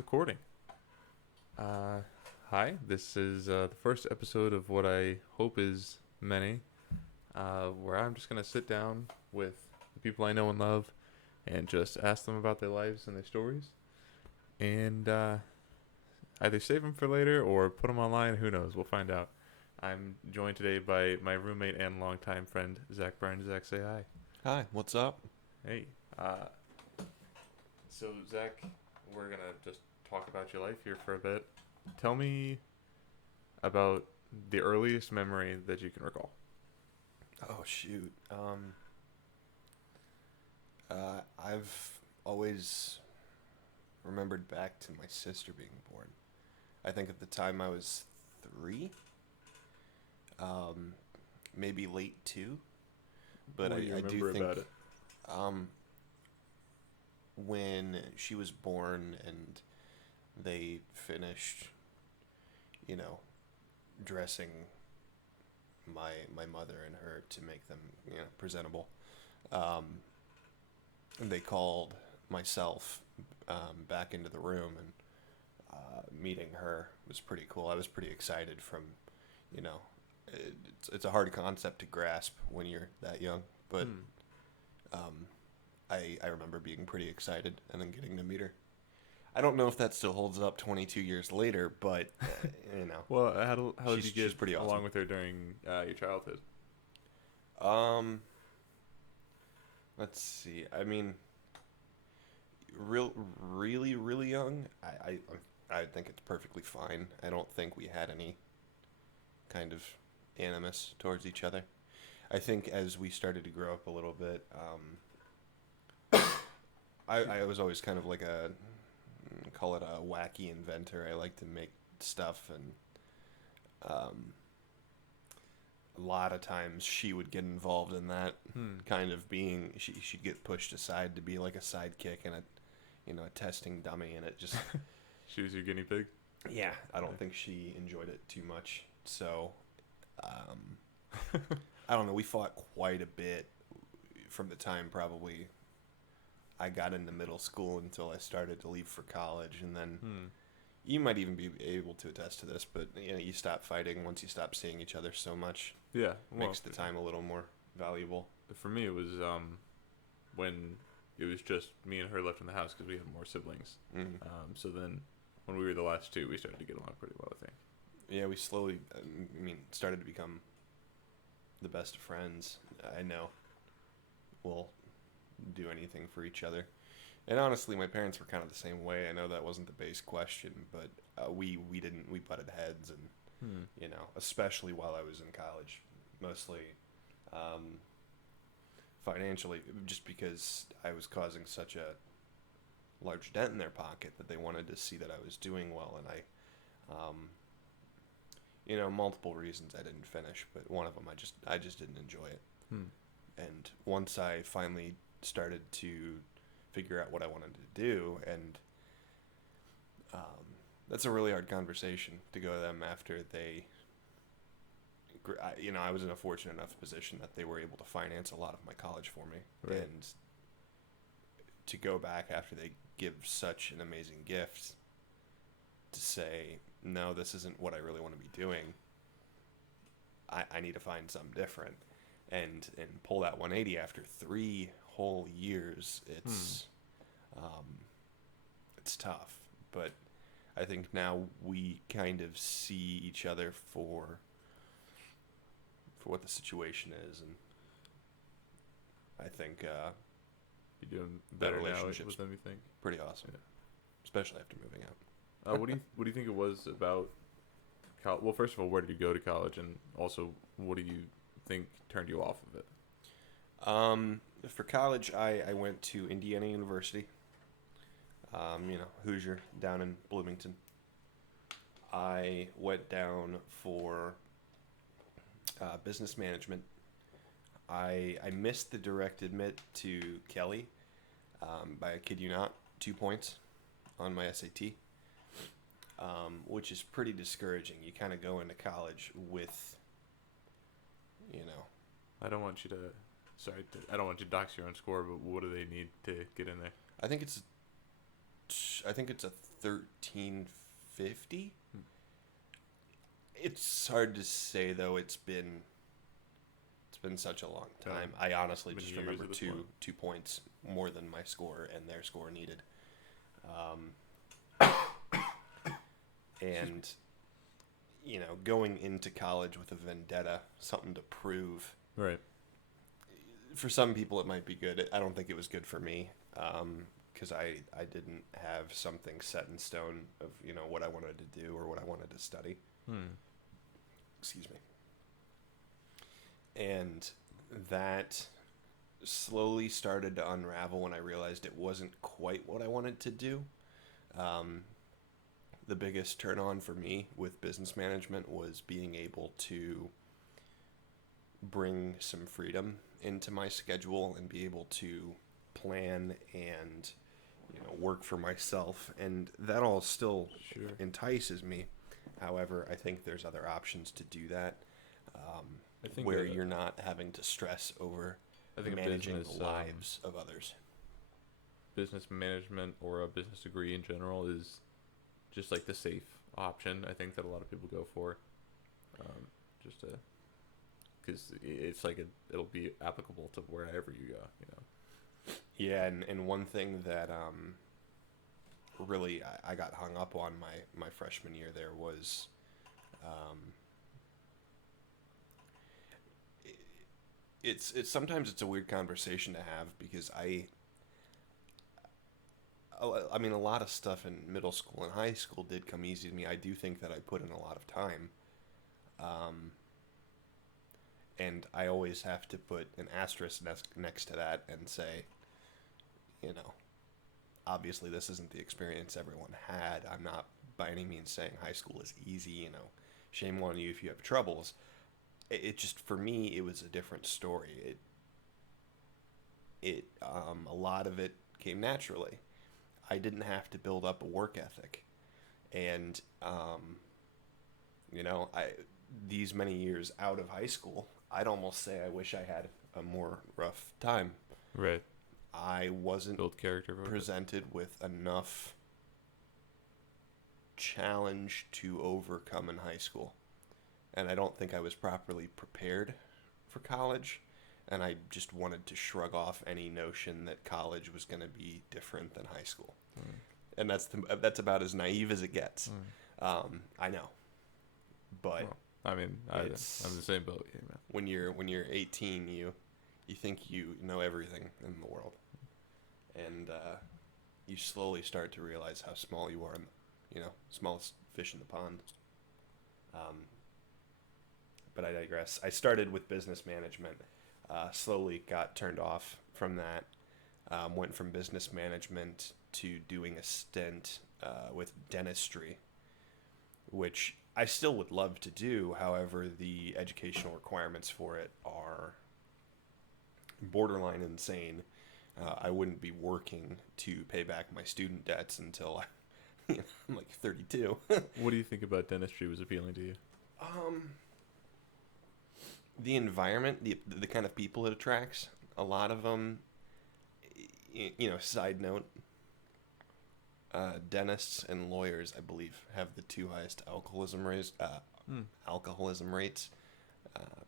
recording. Uh, Hi, this is the first episode of what I hope is many, where I'm just going to sit down with the people I know and love and just ask them about their lives and their stories. And either save them for later or put them online. Who knows? We'll find out. I'm joined today by my roommate and longtime friend, Zach Byrne. Zach, say hi. Hi, what's up? Hey. So, Zach, we're going to just talk about your life here for a bit. Tell me about the earliest memory that you can recall. Oh shoot. I've always remembered back to my sister being born. I think at the time I was 3, um, maybe late 2, but What do you I do remember think about it? um, when she was born and they finished, you know, dressing my mother and her to make them presentable. Um, and they called myself back into the room, and meeting her was pretty cool. I was pretty excited from, you know, it's a hard concept to grasp when you're that young, but Hmm. um, I remember being pretty excited and then getting to meet her. I don't know if that still holds up 22 years later, but you know, Well, how did you she's get pretty along awesome. with her during your childhood? Um, let's see. I mean, really young. I think it's perfectly fine. I don't think we had any kind of animus towards each other. I think as we started to grow up a little bit, I was always kind of like a call it a wacky inventor. I like to make stuff, and um, a lot of times she would get involved in that Hmm. kind of being. She'd get pushed aside to be like a sidekick and a testing dummy, and it just She was your guinea pig. yeah. I don't Yeah. think she enjoyed it too much. So um, I don't know. We fought quite a bit from the time probably I got into middle school until I started to leave for college, and then Hmm. you might even be able to attest to this, but you stop fighting once you stop seeing each other so much. Yeah. Well, Makes the time a little more valuable. for me, it was when it was just me and her left in the house because we had more siblings. Mm. So then, when we were the last two, we started to get along pretty well. I think. Yeah, we slowly, started to become the best of friends. I know we'll do anything for each other. And honestly, my parents were kind of the same way. I know that wasn't the base question, but we butted heads, and Hmm. especially while I was in college, mostly um, financially, just because I was causing such a large dent in their pocket that they wanted to see that I was doing well, and multiple reasons I didn't finish, but one of them I just didn't enjoy it. Hmm. And once I finally started to figure out what I wanted to do, and that's a really hard conversation to go to them after they. I was in a fortunate enough position that they were able to finance a lot of my college for me, Right. and to go back after they give such an amazing gift to say, no, this isn't what I really want to be doing. I need to find something different, and pull that 180 after 3 whole years. Hmm. Um, it's tough, but I think now we kind of see each other for what the situation is, and I think You're doing that better now relationship's with them, you think? pretty awesome, Yeah. especially after moving out. What do you think it was about? Well, first of all, where did you go to college, and also, what do you think turned you off of it? For college, I went to Indiana University. Hoosier down in Bloomington. I went down for business management. I missed the direct admit to Kelly by, I kid you not, 2 points on my SAT, which is pretty discouraging. You kind of go into college with, you know, I don't want you to. I don't want you to dox your own score, but what do they need to get in there? I think it's I think it's a 1350. It's hard to say though. It's been such a long time. I honestly Many just years remember at this 2 points more than my score and their score needed. And going into college with a vendetta, something to prove. Right. For some people, it might be good. I don't think it was good for me, because I didn't have something set in stone of what I wanted to do or what I wanted to study. Excuse me. And that slowly started to unravel when I realized it wasn't quite what I wanted to do. The biggest turn on for me with business management was being able to bring some freedom into my schedule and be able to plan and work for myself, and that all still entices me. However, I think there's other options to do that, I think where you're not having to stress over managing the lives of others. Business management or a business degree in general is just like the safe option. I think that a lot of people go for, just to, because it's like it'll be applicable to wherever you go. Yeah, and one thing that really I got hung up on my freshman year there was it's sometimes it's a weird conversation to have, because I mean, a lot of stuff in middle school and high school did come easy to me. I do think that I put in a lot of time, and I always have to put an asterisk next to that and say, obviously this isn't the experience everyone had. I'm not by any means saying high school is easy. Shame on you if you have troubles. It just, for me, it was a different story. A lot of it came naturally. I didn't have to build up a work ethic, and these many years out of high school, I'd almost say I wish I had a more rough time. Right. I wasn't Build character presented with enough challenge to overcome in high school, and I don't think I was properly prepared for college. And I just wanted to shrug off any notion that college was going to be different than high school. And that's about as naive as it gets. I know, but I mean, I'm the same boat. Yeah, man. When you're 18, you think you know everything in the world, and you slowly start to realize how small you are. Smallest fish in the pond. But I digress. I started with business management. Slowly got turned off from that. Went from business management to doing a stint with dentistry, which I still would love to do. However, the educational requirements for it are borderline insane. I wouldn't be working to pay back my student debts until I'm like 32. What do you think about dentistry was appealing to you? The environment, the kind of people it attracts. A lot of them, side note, dentists and lawyers, I believe, have the two highest alcoholism rates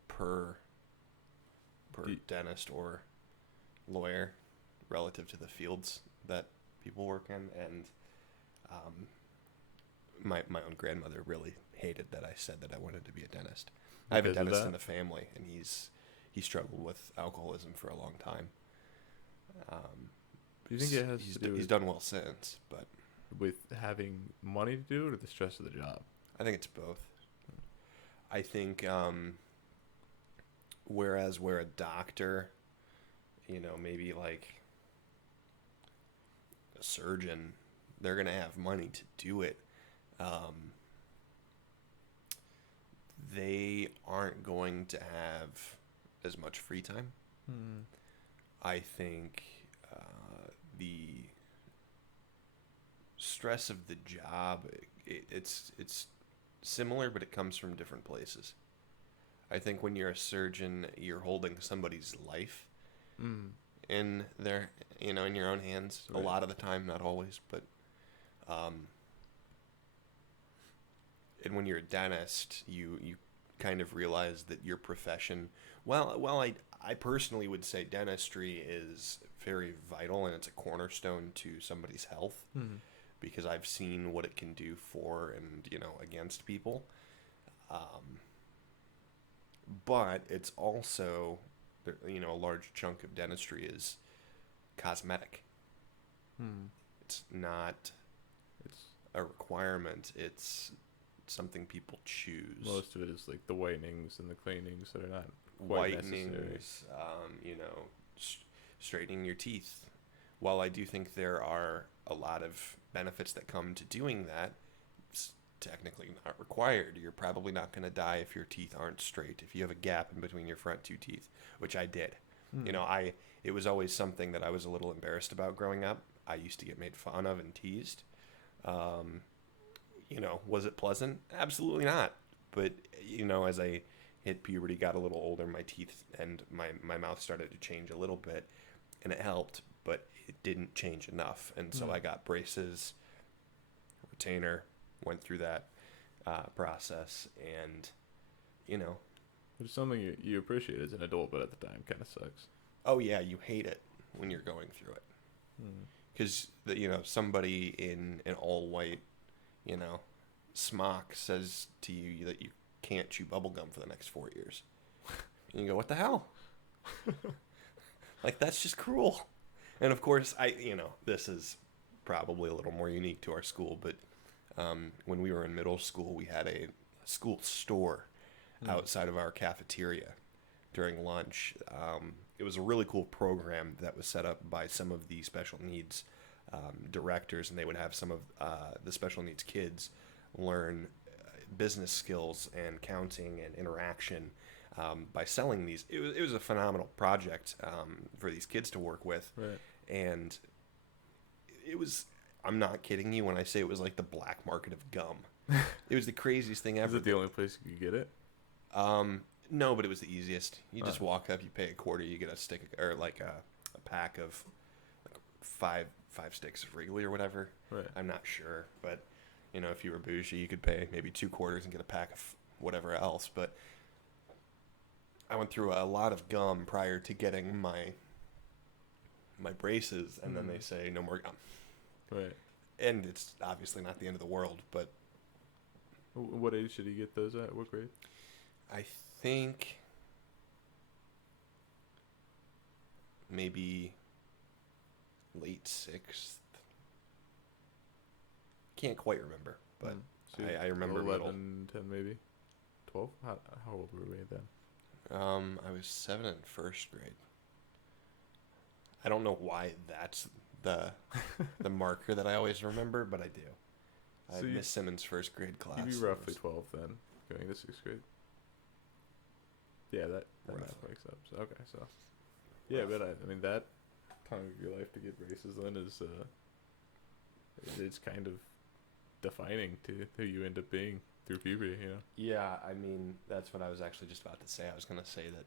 per dentist or lawyer relative to the fields that people work in. And my own grandmother really hated that I said that I wanted to be a dentist. I have a dentist in the family, and he struggled with alcoholism for a long time. Do you think it has to do he's done well since, but with having money to do it or the stress of the job? I think it's both. I think whereas where a doctor, maybe like a surgeon, they're going to have money to do it. They aren't going to have as much free time. I think the stress of the job, it's similar, but it comes from different places. I think when you're a surgeon, you're holding somebody's life in their, in your own hands. Right. A lot of the time, not always, but And when you're a dentist, you kind of realize that your profession, I personally would say dentistry is very vital and it's a cornerstone to somebody's health Hmm. because I've seen what it can do for and, against people. Um, but it's also, a large chunk of dentistry is cosmetic. Hmm. It's not It's a requirement. It's something people choose. most of it is like the whitenings and the cleanings that are not quite necessary. Whitenings, straightening your teeth. While I do think there are a lot of benefits that come to doing that, it's technically not required. You're probably not going to die if your teeth aren't straight. If you have a gap in between your front two teeth, which I did. Hmm. It was always something that I was a little embarrassed about growing up. I used to get made fun of and teased. Um, was it pleasant? Absolutely not. But, as I hit puberty, got a little older, my teeth and my mouth started to change a little bit, and it helped, but it didn't change enough. And so Hmm. I got braces, retainer, went through that process, and, you know, It's something you appreciate as an adult, but at the time kind of sucks. oh yeah, you hate it when you're going through it. Hmm. Because, somebody in an all white, you know, smock says to you that you can't chew bubble gum for the next 4 years. And you go, what the hell? Like, that's just cruel. And of course, this is probably a little more unique to our school, but when we were in middle school, we had a school store Hmm. outside of our cafeteria during lunch. It was a really cool program that was set up by some of the special needs directors, and they would have some of the special needs kids learn business skills and counting and interaction by selling these. It was a phenomenal project for these kids to work with, Right. and it was. I'm not kidding you when I say it was like the black market of gum. It was the craziest thing Is ever. it the only place you could get it? No, but it was the easiest. You just Oh. walk up, you pay a quarter, you get a stick or like a pack of like five sticks of Wrigley or whatever. Right. I'm not sure, but if you were bougie, you could pay maybe 2 quarters and get a pack of whatever else. But I went through a lot of gum prior to getting my braces, and then they say no more gum. Right. And it's obviously not the end of the world, but What age should he get those at? What grade? I think maybe late sixth. Can't quite remember, but So I remember 11, 10 maybe. 12? How old were we then? I was 7 in first grade. I don't know why that's the marker that I always remember, but I do. I So had you- Miss Simmons' first grade class. You'd be and it roughly was 12 then, going to 6th grade. Yeah, that math Roughly. makes up. So, okay, so. Yeah, but I mean, that time of your life to get braces then is, it's kind of defining to who you end up being through puberty, you know? Yeah, I mean, that's what I was actually just about to say. I was going to say that,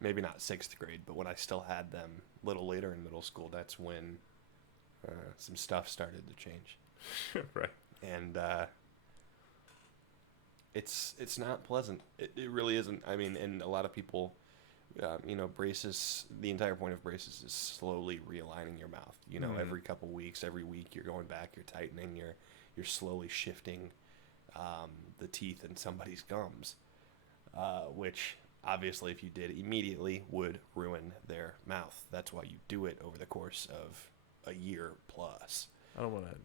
maybe not sixth grade, but when I still had them a little later in middle school, that's when some stuff started to change. Right. And it's not pleasant. It really isn't. I mean, and a lot of people, braces, the entire point of braces is slowly realigning your mouth. Mhm. Every couple weeks, every week, you're going back, you're tightening, you're slowly shifting the teeth in somebody's gums, which obviously, if you did immediately, would ruin their mouth. That's why you do it over the course of a year plus. I don't want to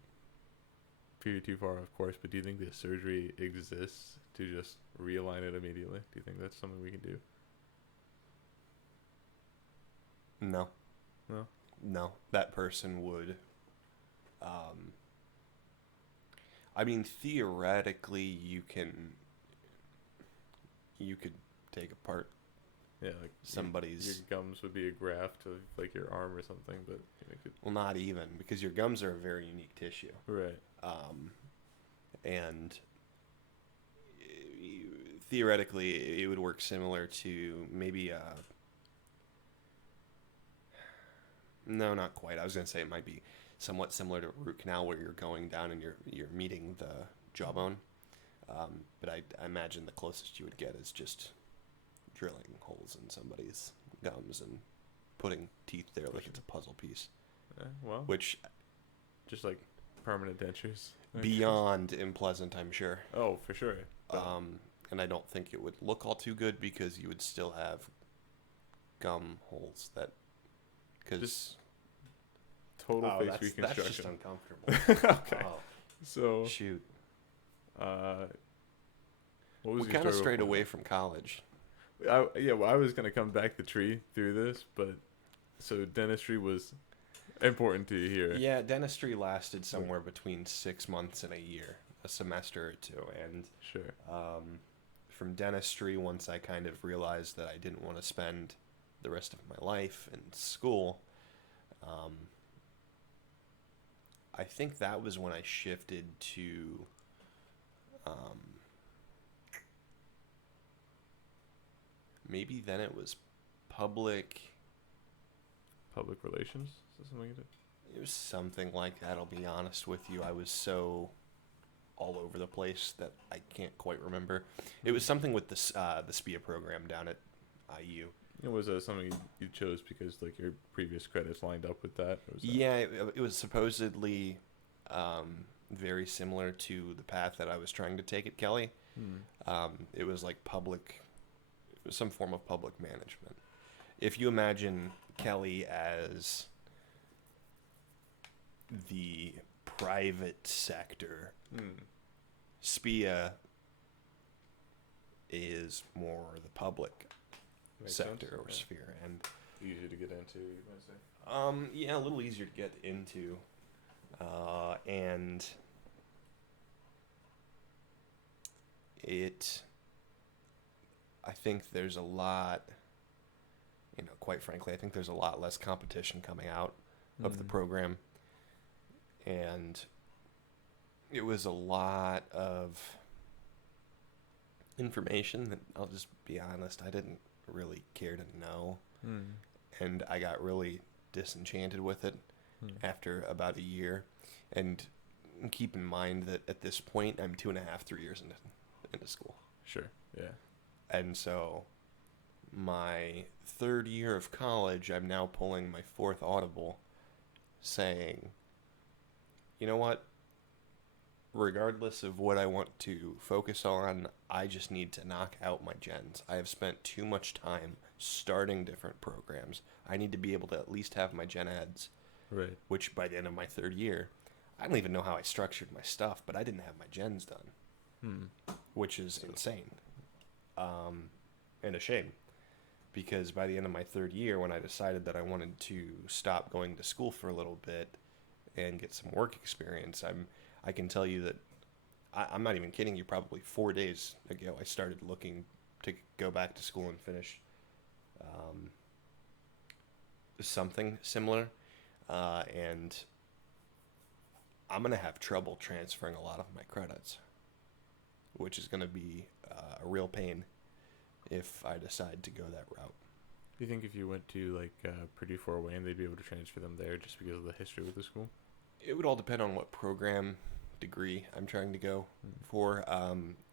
peer too far off course, but do you think this surgery exists to just realign it immediately? Do you think that's something we can do? No. No? No. That person would. I mean, theoretically, you could take apart Yeah, like somebody's. your gums would be a graft of like your arm or something, but it could. Well, not even, because your gums are a very unique tissue. Right. And theoretically, it would work similar to maybe no, not quite. I was going to say it might be somewhat similar to a root canal where you're going down and you're meeting the jawbone. But I imagine the closest you would get is just drilling holes in somebody's gums and putting teeth there like it's a puzzle piece. Well, Which just like permanent dentures. beyond unpleasant, I'm sure. Oh, for sure. And I don't think it would look all too good because you would still have gum holes that. Cause Just total face reconstruction. That's just uncomfortable. Okay. Oh, So, shoot. what was We your kind of story strayed before? away from college. Well, I was gonna come back the tree through this, but so dentistry was important to you here. Yeah, dentistry lasted somewhere between 6 months and a year, a semester or two, and Sure. from dentistry, once I kind of realized that I didn't want to spend the rest of my life in school, I think that was when I shifted to maybe then it was public. Public relations. Is that something you did? It was something like that. I'll be honest with you. I was so all over the place that I can't quite remember. It was something with the SPIA program down at IU. It was something you chose because like your previous credits lined up with that. Or was that... Yeah, it was supposedly very similar to the path that I was trying to take at Kelly. It was like public, it was some form of public management. If you imagine Kelly as the private sector, SPIA is more the public Makes sector sense. or Yeah. sphere, and Easier to get into, you might say. yeah, a little easier to get into, and I think there's a lot, quite frankly, I think there's a lot less competition coming out of the program, and it was a lot of information that, I'll just be honest, I didn't really care to know, and I got really disenchanted with it after about a year. And keep in mind that at this point I'm 2.5, 3 years into school, Sure. Yeah. and so my third year of college, I'm now pulling my fourth audible, saying, you know what? Regardless of what I want to focus on, I just need to knock out my gens. I have spent too much time starting different programs. I need to be able to at least have my gen eds, Right. which by the end of my third year, I don't even know how I structured my stuff, but I didn't have my gens done, which is insane, and a shame, because by the end of my third year, when I decided that I wanted to stop going to school for a little bit and get some work experience, I can tell you that I'm not even kidding you. Probably 4 days ago, I started looking to go back to school and finish something similar, and I'm gonna have trouble transferring a lot of my credits, which is gonna be a real pain if I decide to go that route. Do you think if you went to like Purdue Fort Wayne, they'd be able to transfer them there just because of the history with the school? It would all depend on what program degree I'm trying to go for.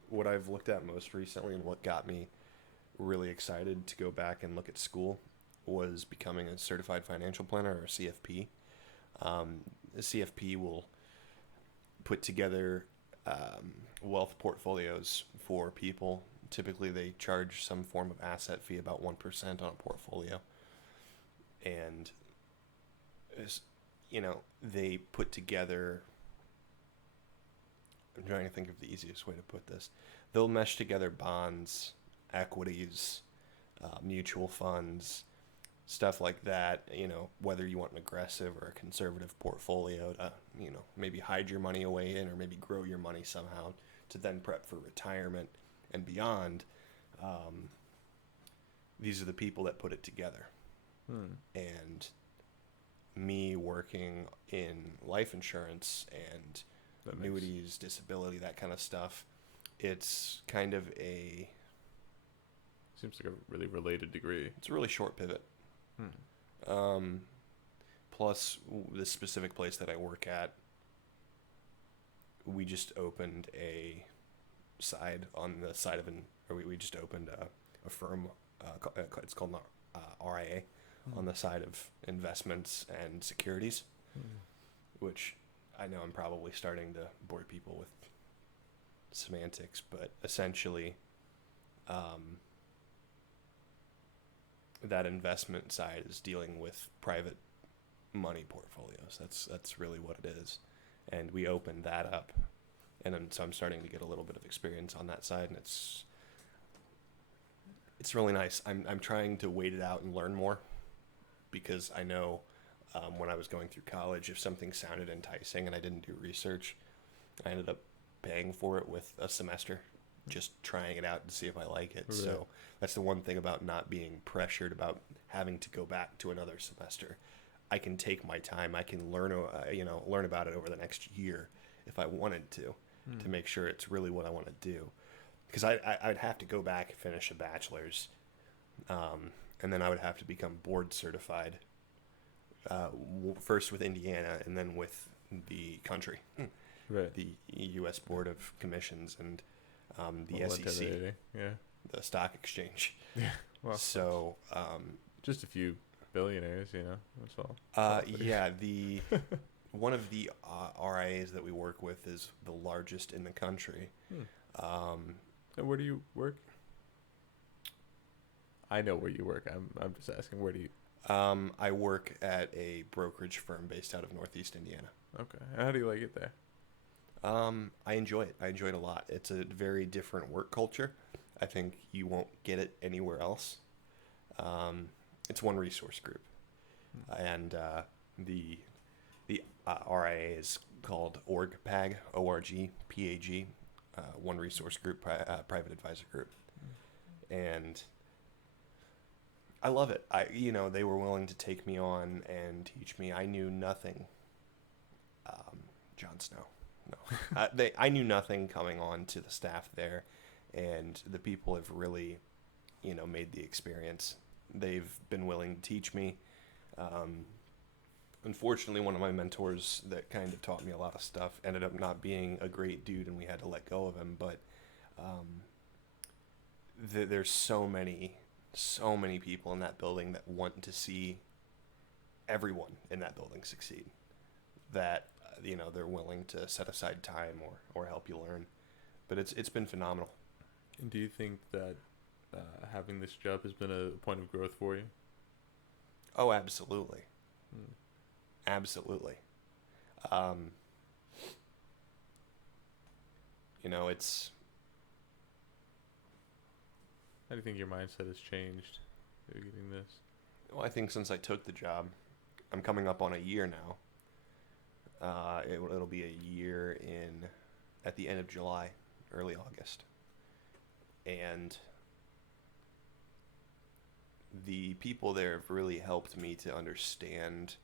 What I've looked at most recently and what got me really excited to go back and look at school was becoming a certified financial planner, or CFP. The CFP will put together wealth portfolios for people. Typically, they charge some form of asset fee, about 1% on a portfolio. And, they put together, I'm trying to think of the easiest way to put this. They'll mesh together bonds, equities, mutual funds, stuff like that, whether you want an aggressive or a conservative portfolio to, maybe hide your money away in or maybe grow your money somehow to then prep for retirement and beyond. These are the people that put it together. And me working in life insurance and annuities, disability, that kind of stuff, it's kind of seems like a really related degree. it's a really short pivot. Plus, this specific place that I work at, we just opened a side on the side of we just opened a firm. It's called RIA on the side of investments and securities, which I know I'm probably starting to bore people with semantics, but essentially, that investment side is dealing with private money portfolios. That's really what it is, and we opened that up, and then, so I'm starting to get a little bit of experience on that side, and it's really nice. I'm trying to wait it out and learn more, because I know when I was going through college, if something sounded enticing and I didn't do research, I ended up paying for it with a semester, just trying it out to see if I like it. Right. So that's the one thing about not being pressured about having to go back to another semester. I can take my time. I can learn about it over the next year if I wanted to make sure it's really what I want to do. Because I'd have to go back and finish a bachelor's, and then I would have to become board certified, first with Indiana and then with the country, right? The U.S. Board of Commissions and the SEC, the stock exchange. Yeah. Well, so just a few billionaires, that's all. Yeah, one of the RIAs that we work with is the largest in the country. And where do you work? I know where you work. I'm just asking, where do you? I work at a brokerage firm based out of Northeast Indiana. Okay. And how do you like it there? I enjoy it. I enjoy it a lot. It's a very different work culture. I think you won't get it anywhere else. It's one resource group, and the RIA is called OrgPAG, ORGPAG, One Resource Group, Private Advisor Group, and I love it. They were willing to take me on and teach me. I knew nothing. Jon Snow, no, I knew nothing coming on to the staff there, and the people have really, made the experience. They've been willing to teach me. Unfortunately, one of my mentors that kind of taught me a lot of stuff ended up not being a great dude, and we had to let go of him. But there's so many people in that building that want to see everyone in that building succeed, that they're willing to set aside time or help you learn. But it's been phenomenal. And do you think that having this job has been a point of growth for you? Oh, absolutely. Absolutely. It's... How do you think your mindset has changed through getting this? Well, I think since I took the job, I'm coming up on a year now. It'll be a year at the end of July, early August. And the people there have really helped me to understand,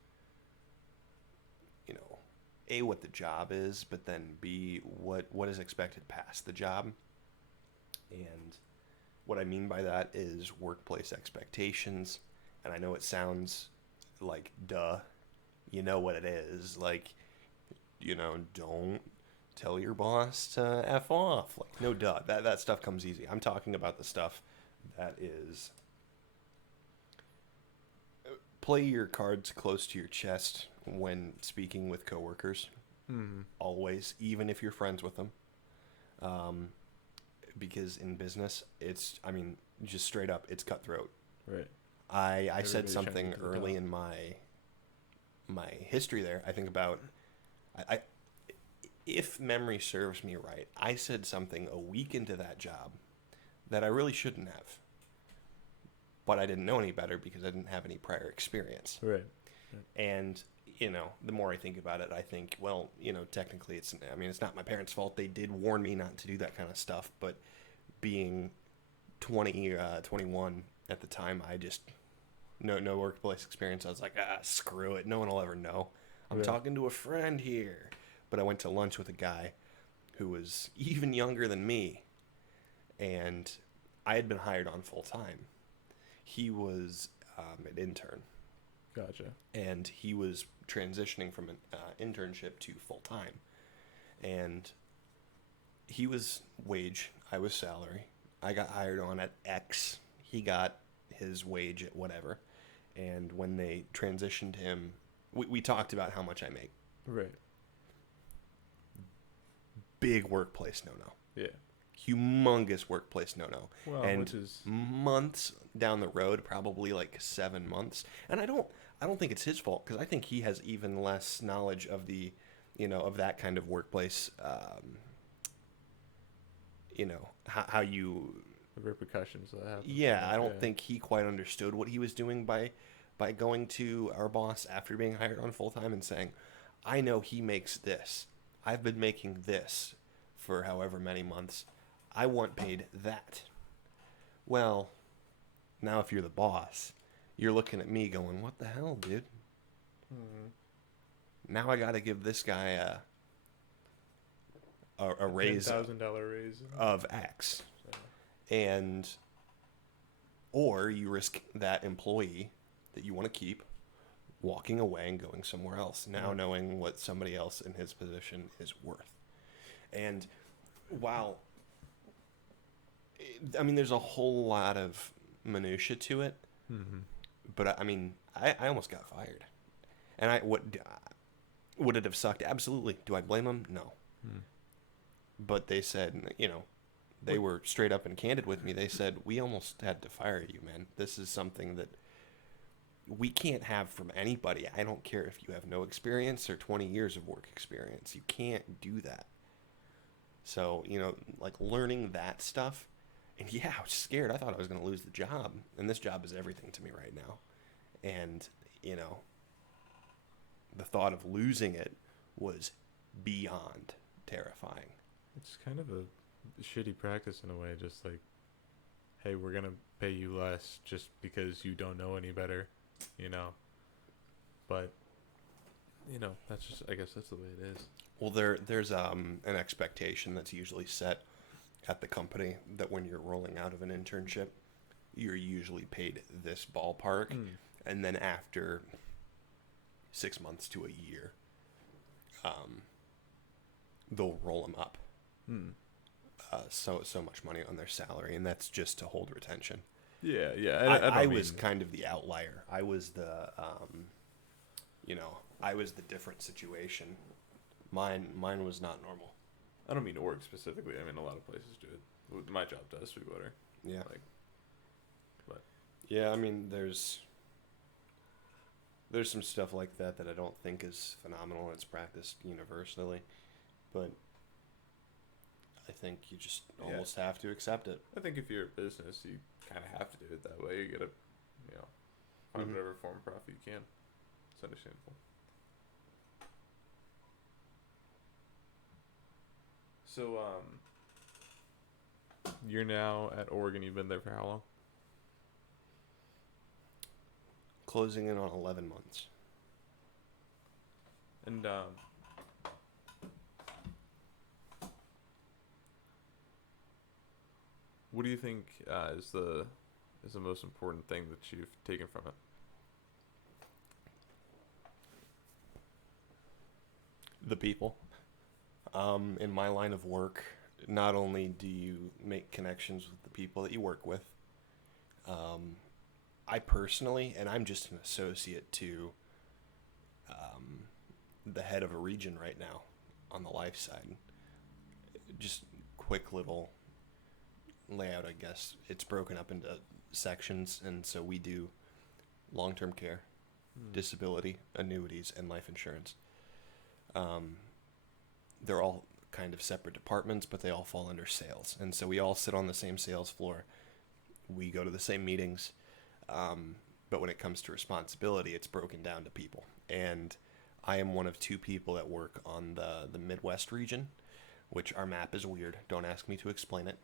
A, what the job is, but then B, what is expected past the job. And what I mean by that is workplace expectations. And I know it sounds like, duh, you know what it is. Like, don't tell your boss to F off. Like, no, duh. That stuff comes easy. I'm talking about the stuff that is... Play your cards close to your chest when speaking with coworkers. Always, even if you're friends with them. Because in business, just straight up, it's cutthroat. Right. I said something early in my history there. I think about... if memory serves me right, I said something a week into that job that I really shouldn't have. But I didn't know any better because I didn't have any prior experience. Right. And, the more I think about it, I think, well, technically it's not my parents' fault. They did warn me not to do that kind of stuff. But being 21 at the time, I just, no workplace experience. I was like, screw it. No one will ever know. I'm talking to a friend here. But I went to lunch with a guy who was even younger than me. And I had been hired on full time. He was an intern. Gotcha. and he was transitioning from an internship to full time, and he was wage, I was salary. I got hired on at X. He got his wage at whatever. And when they transitioned him, we talked about how much I make. Right. Big workplace no no. Yeah. Humongous workplace no no. Well, And which is months down the road, probably like 7 months. And I don't think it's his fault, because I think he has even less knowledge of the, of that kind of workplace. How you. the repercussions that happen. Yeah, I don't think he quite understood what he was doing by going to our boss after being hired on full time and saying, I know he makes this. I've been making this for however many months. I want paid that. Well, now if you're the boss, you're looking at me going, what the hell, dude? Now I got to give this guy a raise $10,000 raise. of X. And or you risk that employee that you want to keep walking away and going somewhere else, now knowing what somebody else in his position is worth. And while I mean there's a whole lot of minutia to it, but I mean I almost got fired. And would it have sucked? Absolutely. Do I blame them? No. But they said, they were straight up and candid with me. They said, we almost had to fire you, man. This is something that we can't have from anybody. I don't care if you have no experience or 20 years of work experience. You can't do that. So, like learning that stuff. And yeah, I was scared. I thought I was going to lose the job. And this job is everything to me right now. And, the thought of losing it was beyond terrifying. It's kind of a shitty practice in a way, just like, hey, we're gonna pay you less just because you don't know any better, but that's just, I guess that's the way it is. Well, there's an expectation that's usually set at the company that when you're rolling out of an internship, you're usually paid this ballpark, and then after 6 months to a year, they'll roll them up. So much money on their salary, and that's just to hold retention. Yeah. I was kind of the outlier. I was the, I was the different situation. Mine was not normal. I don't mean org specifically. I mean a lot of places do it. My job does, to be better. Yeah. But yeah, I mean, there's some stuff like that I don't think is phenomenal and it's practiced universally, but I think you just almost have to accept it. I think if you're a business, you kind of have to do it that way. You gotta, find whatever form of profit you can. It's understandable. So, you're now at Oregon. You've been there for how long? Closing in on 11 months. And what do you think is the most important thing that you've taken from it? The people. In my line of work, not only do you make connections with the people that you work with, I personally, and I'm just an associate to the head of a region right now on the life side. Just quick little layout, I guess. It's broken up into sections, and so we do long-term care, disability, annuities, and life insurance. They're all kind of separate departments, but they all fall under sales, and so we all sit on the same sales floor. We go to the same meetings, but when it comes to responsibility, it's broken down to people. And I am one of two people that work on the Midwest region, which our map is weird. Don't ask me to explain it.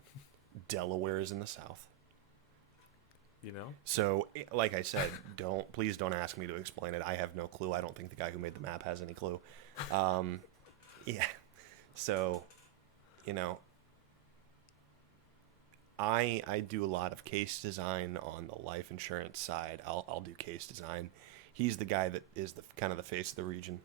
Delaware is in the south. So, like I said, please don't ask me to explain it. I have no clue. I don't think the guy who made the map has any clue. Yeah. So, I do a lot of case design on the life insurance side. I'll do case design. He's the guy that is the kind of the face of the region.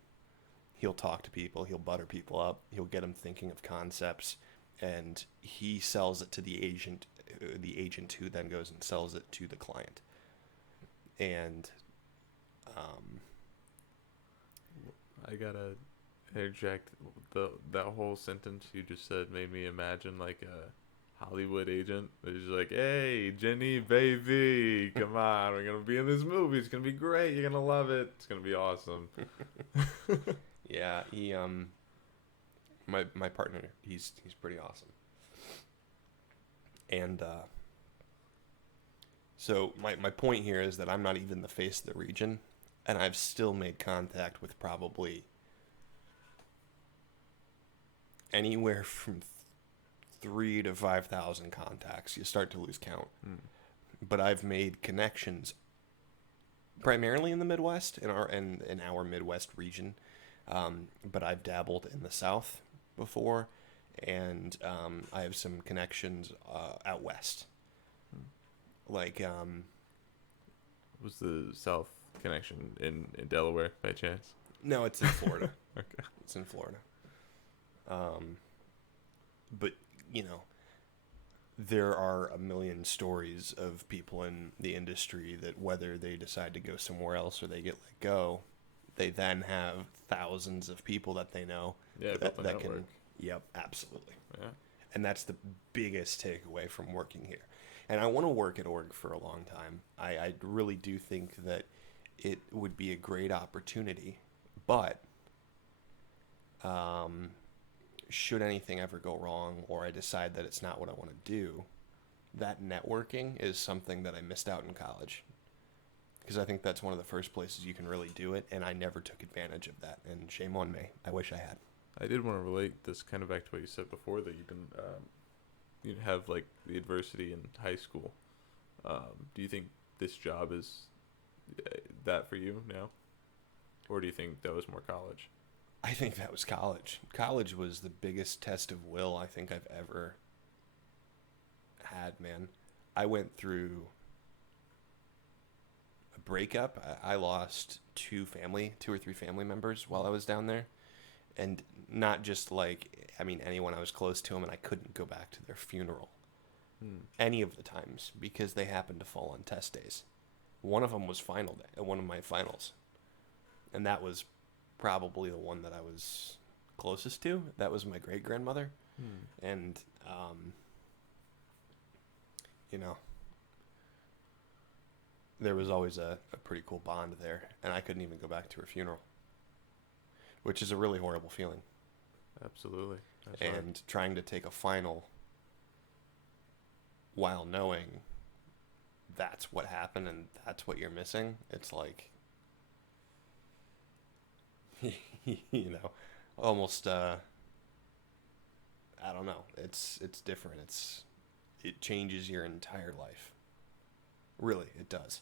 He'll talk to people. He'll butter people up. He'll get them thinking of concepts, and he sells it to the agent. The agent who then goes and sells it to the client. And I gotta interject. That whole sentence you just said made me imagine like a Hollywood agent. He's like, "Hey, Jenny, baby, come on, we're gonna be in this movie. It's gonna be great. You're gonna love it. It's gonna be awesome." yeah, he my partner, he's pretty awesome. And so my point here is that I'm not even the face of the region, and I've still made contact with probably anywhere from 3 to 5,000 contacts. You start to lose count. But I've made connections primarily in the Midwest, in our Midwest region. But I've dabbled in the South before, and I have some connections out west. Like, Was the South connection in Delaware by chance? no, it's in Florida. Okay. It's in Florida. But, you know, there are a million stories of people in the industry that whether they decide to go somewhere else or they get let go, they then have thousands of people that they know Yeah, that built a network. can. Yep, absolutely. Yeah. And that's the biggest takeaway from working here. And I want to work at org for a long time. I really do think that it would be a great opportunity, but should anything ever go wrong or I decide that it's not what I want to do, that networking is something that I missed out in college. Because I think that's one of the first places you can really do it, and I never took advantage of that, and shame on me. I wish I had. I did want to relate this kind of back to what you said before, that you can you have like the adversity in high school. Do you think this job is that for you now, or do you think that was more college? I think that was college. College was the biggest test of will I think I've ever had, man. I went through a breakup. I lost two or three family members while I was down there. And not just like, I mean, anyone I was close to them, and I couldn't go back to their funeral any of the times because they happened to fall on test days. One of them was final day, one of my finals. And that was probably the one that I was closest to. That was my great-grandmother. And, you know, there was always a pretty cool bond there, and I couldn't even go back to her funeral, which is a really horrible feeling. Absolutely. And trying to take a final while knowing that's what happened and that's what you're missing, it's like, you know, almost, I don't know. It's different. It changes your entire life. Really, it does.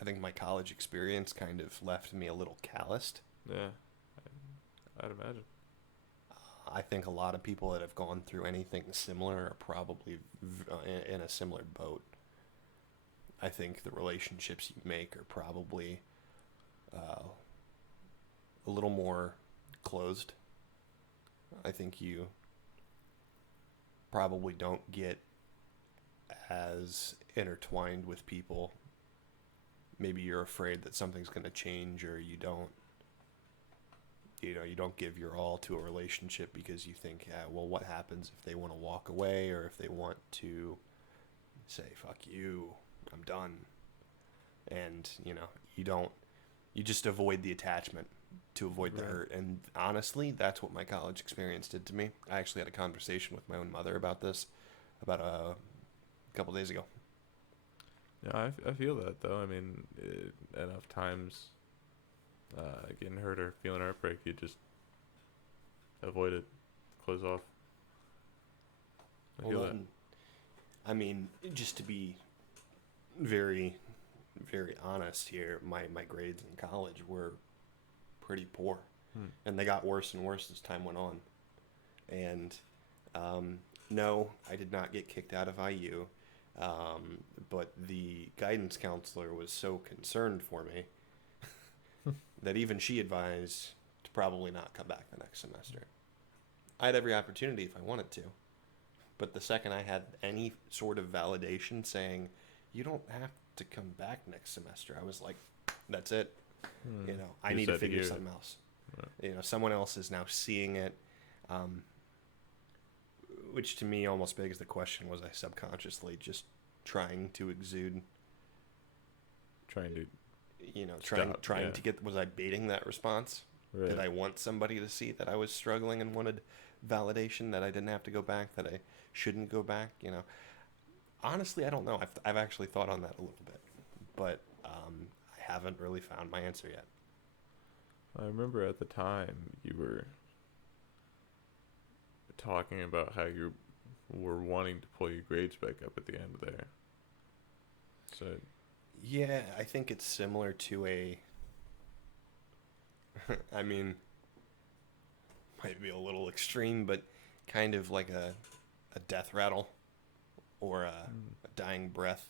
I think my college experience kind of left me a little calloused. Yeah, I'd imagine. I think a lot of people that have gone through anything similar are probably in a similar boat. I think the relationships you make are probably a little more closed. I think you probably don't get as intertwined with people. Maybe you're afraid that something's going to change, or you don't give your all to a relationship because you think, yeah, well, what happens if they want to walk away, or if they want to say, fuck you, I'm done. And, you just avoid the attachment to avoid the hurt. And honestly, that's what my college experience did to me. I actually had a conversation with my own mother about this about a couple days ago. Yeah, I feel that though. I mean, enough times getting hurt or feeling heartbreak, you just avoid it, close off. I feel that. I mean, just to be very, very honest here, my grades in college were pretty poor. And they got worse and worse as time went on. And no, I did not get kicked out of IU. But the guidance counselor was so concerned for me that even she advised to probably not come back the next semester. I had every opportunity if I wanted to, but the second I had any sort of validation saying, you don't have to come back next semester, I was like, that's it. You know, I need to figure something else. Right. You know, someone else is now seeing it, which to me almost begs the question: was I subconsciously just trying to exude, trying to get? Was I baiting that response? Right. Did I want somebody to see that I was struggling and wanted validation that I didn't have to go back, that I shouldn't go back? You know, honestly, I don't know. I've actually thought on that a little bit, but I haven't really found my answer yet. I remember at the time you were talking about how you were wanting to pull your grades back up at the end there. So, yeah, I think it's similar to a. I mean, might be a little extreme, but kind of like a death rattle or a dying breath.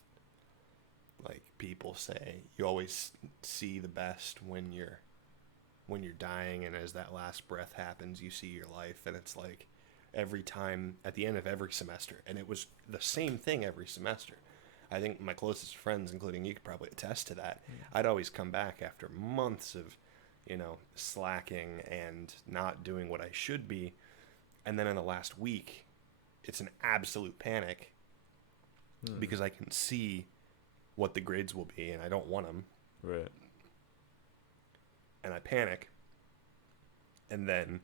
Like people say, you always see the best when you're dying, and as that last breath happens, you see your life. And it's like every time at the end of every semester, and it was the same thing every semester. I think my closest friends, including you, could probably attest to that. I'd always come back after months of, you know, slacking and not doing what I should be, and then in the last week, it's an absolute panic because I can see what the grades will be, and I don't want them. Right. And I panic, and then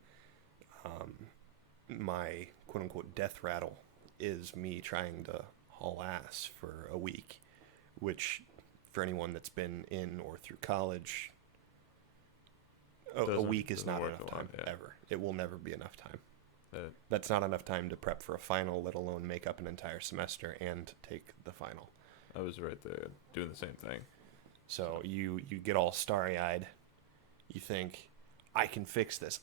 my quote-unquote death rattle is me trying to haul ass for a week, which for anyone that's been in or through college, a week is not enough time, ever. It will never be enough time. That's not enough time to prep for a final, let alone make up an entire semester and take the final. I was right there doing the same thing. So you get all starry-eyed. You think, I can fix this.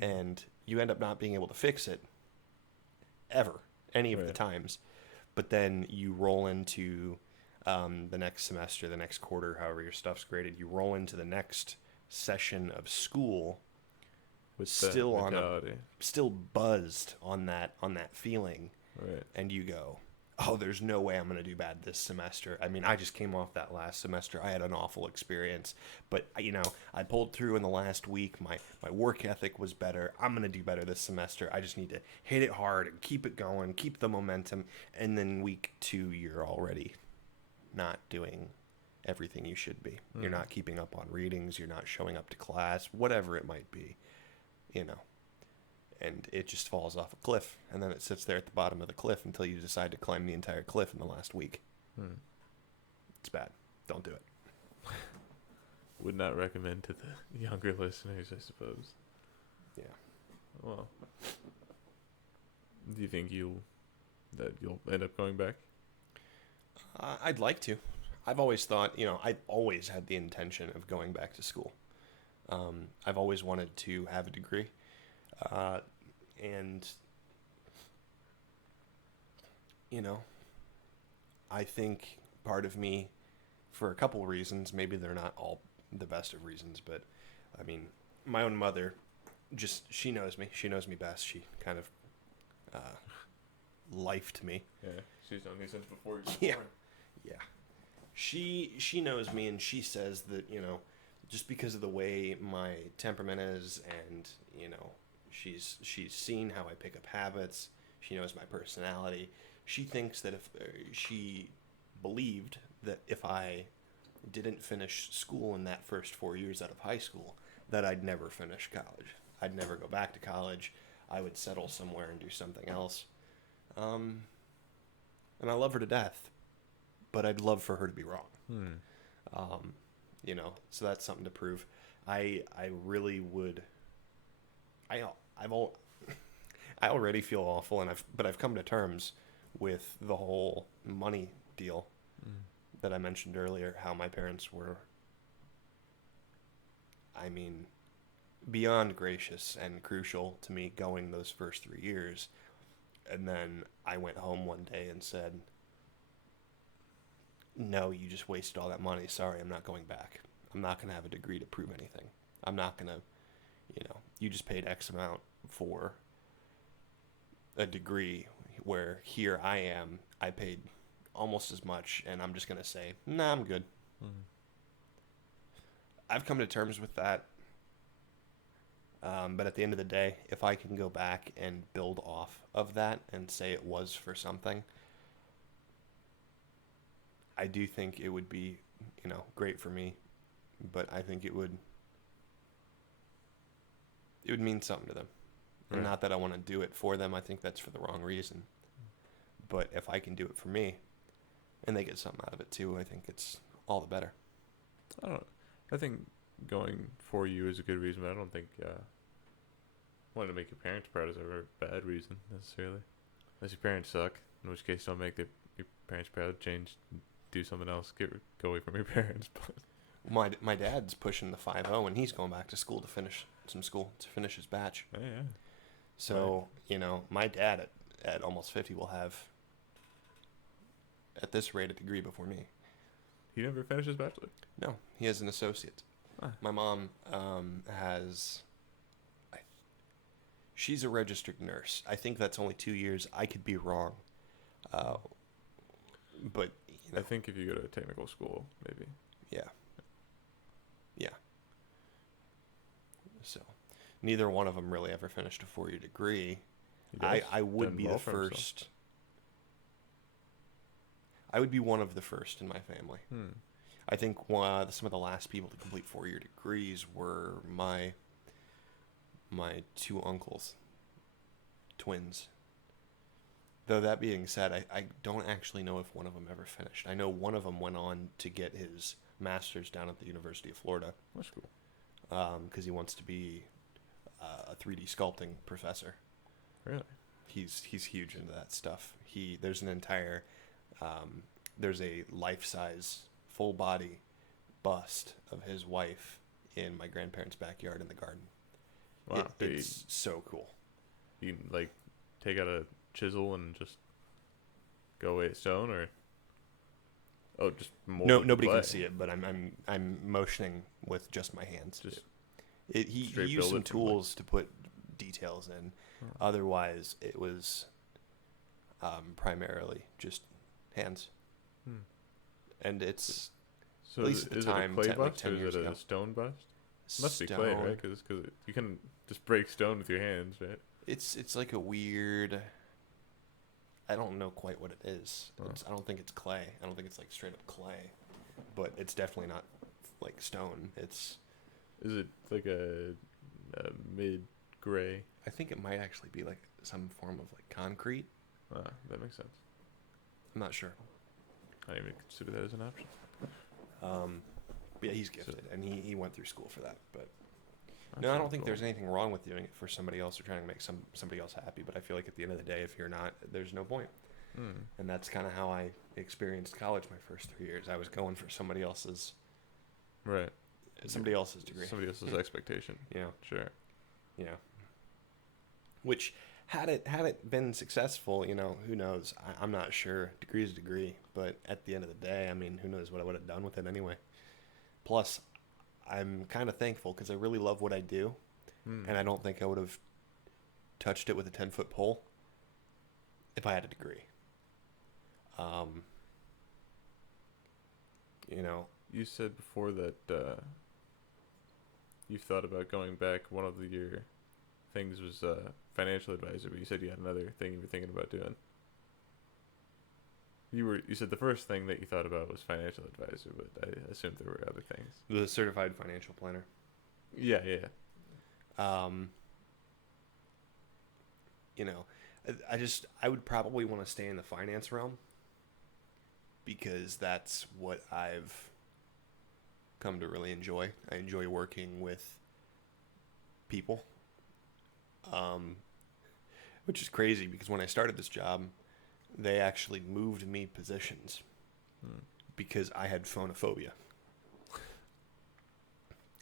And you end up not being able to fix it ever, any of the times. But then you roll into the next semester, the next quarter, however your stuff's graded. You roll into the next session of school with still buzzed on that feeling. Right. And you go, oh, there's no way I'm going to do bad this semester. I mean, I just came off that last semester. I had an awful experience. But, you know, I pulled through in the last week. My work ethic was better. I'm going to do better this semester. I just need to hit it hard and keep it going, keep the momentum. And then week 2, you're already not doing everything you should be. You're not keeping up on readings. You're not showing up to class, whatever it might be, you know. And it just falls off a cliff, and then it sits there at the bottom of the cliff until you decide to climb the entire cliff in the last week. It's bad. Don't do it. Would not recommend to the younger listeners, I suppose. Yeah. Well, do you think you'll end up going back? I'd like to. I've always thought, you know, I've always had the intention of going back to school. I've always wanted to have a degree. And, you know, I think part of me, for a couple of reasons, maybe they're not all the best of reasons, but, I mean, my own mother, she knows me. She knows me best. She kind of lifed me. Yeah, she's known me since before you were born. Yeah. She knows me, and she says that, you know, just because of the way my temperament is, and, you know, she's seen how I pick up habits. She knows my personality. She thinks that she believed that if I didn't finish school in that first 4 years out of high school, that I'd never finish college. I'd never go back to college. I would settle somewhere and do something else. And I love her to death, but I'd love for her to be wrong. You know, so that's something to prove. I really would. I already feel awful, but I've come to terms with the whole money deal that I mentioned earlier. How my parents were, I mean, beyond gracious and crucial to me going those first 3 years. And then I went home one day and said, no, you just wasted all that money. Sorry, I'm not going back. I'm not going to have a degree to prove anything. I'm not going to, you just paid X amount for a degree where here I paid almost as much, and I'm just going to say, nah, I'm good. Mm-hmm. I've come to terms with that. But at the end of the day, if I can go back and build off of that and say it was for something, I do think it would be, great for me. But I think it would mean something to them. And Right. not that I want to do it for them. I think that's for the wrong reason. But if I can do it for me, and they get something out of it too, I think it's all the better. I think going for you is a good reason, but I don't think wanting to make your parents proud is ever a bad reason necessarily. Unless your parents suck, in which case don't make your parents proud. Change, do something else. Go away from your parents. But My dad's pushing the 5.0, and he's going back to school to finish his batch. yeah. So, my dad at almost 50 will have, at this rate, a degree before me. He never finished his bachelor? No, he has an associate. Ah. My mom has... She's a registered nurse. I think that's only 2 years. I could be wrong. But, I think if you go to a technical school, maybe. Yeah. So, neither one of them really ever finished a 4-year degree. I would be the first. I would be one of the first in my family. I think some of the last people to complete 4-year degrees were my 2 uncles, twins. Though that being said, I don't actually know if one of them ever finished. I know one of them went on to get his master's down at the University of Florida. That's cool. Because he wants to be a 3D sculpting professor. Really? He's huge into that stuff. There's an entire there's a life-size full body bust of his wife in my grandparents' backyard in the garden. Wow. It's so cool. You can, like, take out a chisel and just go away at stone, or just mold No, it nobody clay? can see it, but I'm motioning with just my hands. Just He straight used build some it from, like- tools to put details in. Oh. Otherwise, it was primarily just hands. And it's So at least at the time, it a clay 10 like bust 10 or is years it ago. a stone bust? Must be clay, stone. right? Because you can just break stone with your hands, right? It's like a weird. I don't know quite what it is. Oh. I don't think it's clay. I don't think it's like straight up clay, but it's definitely not like stone. Is it like a mid gray? I think it might actually be like some form of like concrete. That makes sense. I'm not sure. I didn't even consider that as an option. But yeah, he's gifted, and he went through school for that. But no, I don't think there's anything wrong with doing it for somebody else or trying to make somebody else happy. But I feel like at the end of the day, if you're not, there's no point. And that's kind of how I experienced college my first 3 years. I was going for somebody else's Right. degree. Somebody else's expectation. Yeah. Sure. Yeah. Which had it been successful, who knows? I'm not sure. Degree is a degree, but at the end of the day, I mean, who knows what I would have done with it anyway. Plus, I'm kind of thankful because I really love what I do, and I don't think I would have touched it with a 10-foot pole if I had a degree. You said before that you thought about going back. One of your things was financial advisor, but you said you had another thing you were thinking about doing. You said the first thing that you thought about was financial advisor, but I assumed there were other things. The certified financial planner. Yeah. I would probably want to stay in the finance realm because that's what I've come to really enjoy. I enjoy working with people, which is crazy because when I started this job, they actually moved me positions because I had phonophobia.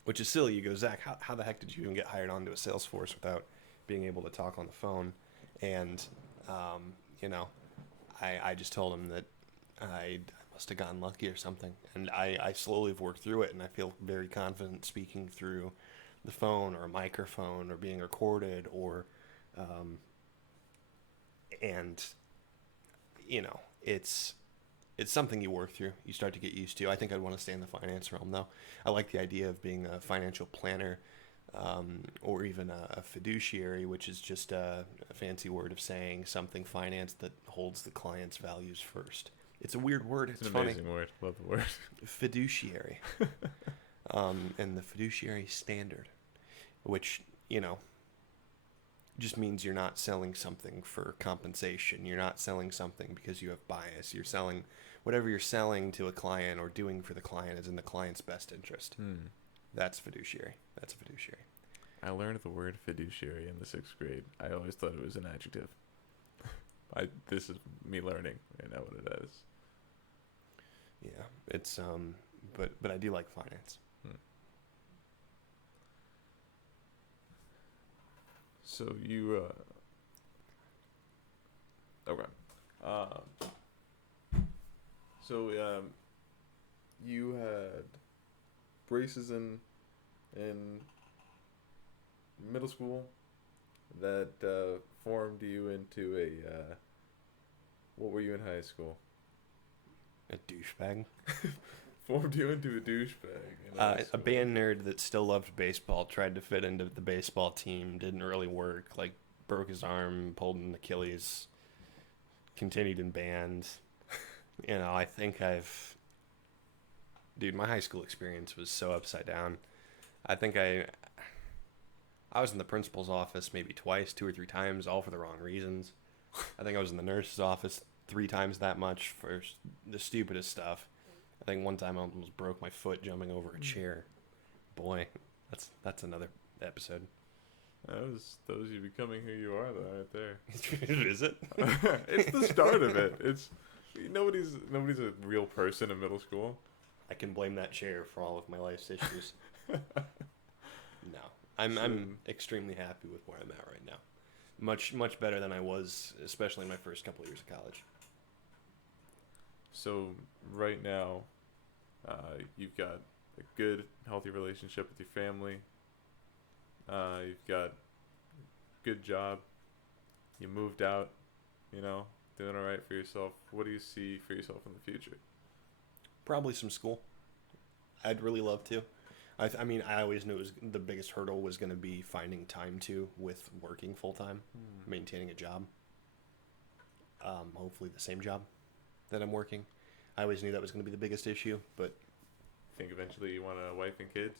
Which is silly. You go, Zach, how the heck did you even get hired onto a sales force without being able to talk on the phone? And You know, I just told him that I must have gotten lucky or something. And I slowly have worked through it, and I feel very confident speaking through the phone or a microphone or being recorded or, and, you know, it's something you work through. You start to get used to. I think I'd want to stay in the finance realm, though. I like the idea of being a financial planner, or even a fiduciary, which is just a fancy word of saying something finance that holds the client's values first. It's a weird word. It's an funny. amazing word. Love the word. Fiduciary. And the fiduciary standard, which, you know, just means you're not selling something for compensation. You're not selling something because you have bias. You're selling whatever you're selling to a client or doing for the client is in the client's best interest. That's fiduciary. That's a fiduciary. I learned the word fiduciary in the 6th grade. I always thought it was an adjective. This is me learning. I know what it is. Yeah, it's but I do like finance. So you okay. So you had braces in middle school that formed you into a what were you in high school? A douchebag. Formed you into a douchebag. A band nerd that still loved baseball, tried to fit into the baseball team, didn't really work, like broke his arm, pulled an Achilles, continued in band. You know, I think dude, my high school experience was so upside down. I think I was in the principal's office maybe twice, 2 or 3 times, all for the wrong reasons. I think I was in the nurse's office 3 times that much for the stupidest stuff. I think one time I almost broke my foot jumping over a chair. Boy, that's another episode. That was you becoming who you are, though, right there. Is it? It's the start of it. It's nobody's a real person in middle school. I can blame that chair for all of my life's issues. No, I'm extremely happy with where I'm at right now. Much better than I was, especially in my first couple of years of college. So right now, you've got a good, healthy relationship with your family. You've got a good job. You moved out, doing all right for yourself. What do you see for yourself in the future? Probably some school. I'd really love to. I mean, I always knew the biggest hurdle was going to be finding time with working full time, maintaining a job. Hopefully the same job that I'm working. I always knew that was going to be the biggest issue, but think eventually you want a wife and kids?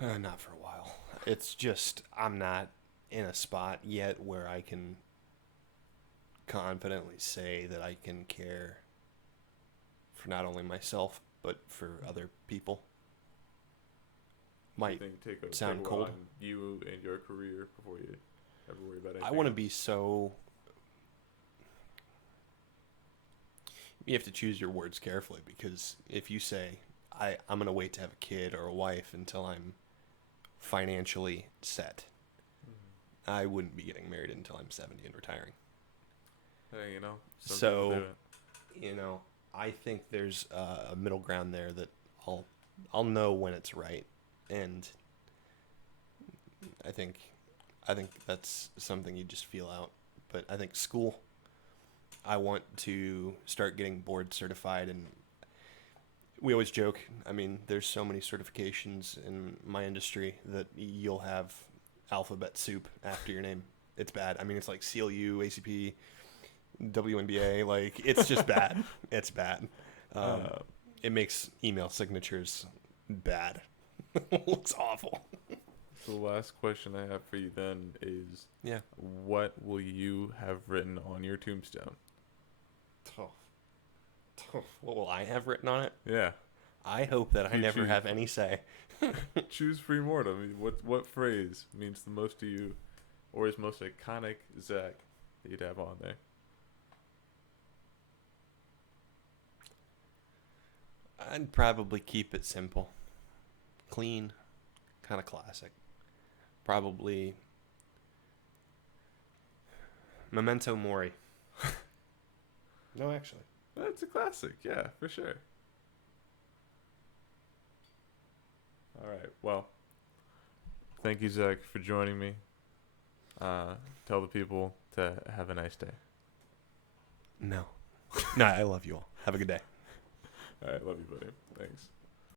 Not for a while. It's just I'm not in a spot yet where I can confidently say that I can care for not only myself but for other people. Might sound cold. On you and your career before you ever worry about anything. I want to be so. You have to choose your words carefully, because if you say I'm going to wait to have a kid or a wife until I'm financially set, I wouldn't be getting married until I'm 70 and retiring. Hey, So, I think there's a middle ground there that I'll know when it's right, and I think that's something you just feel out. But I think school, I want to start getting board certified, and we always joke. I mean, there's so many certifications in my industry that you'll have alphabet soup after your name. It's bad. I mean, it's like CLU, ACP, WNBA. Like, it's just bad. It's bad. It makes email signatures bad. It looks awful. So the last question I have for you then is, what will you have written on your tombstone? What will I have written on it? Yeah. I hope that I never have any say. Choose free mortem. What phrase means the most to you, or is most iconic Zach that you'd have on there? I'd probably keep it simple, clean, kind of classic. Probably Memento Mori. No, actually. That's a classic. Yeah, for sure. All right. Well, thank you, Zach, for joining me. Tell the people to have a nice day. No. No, I love you all. Have a good day. All right. Love you, buddy. Thanks.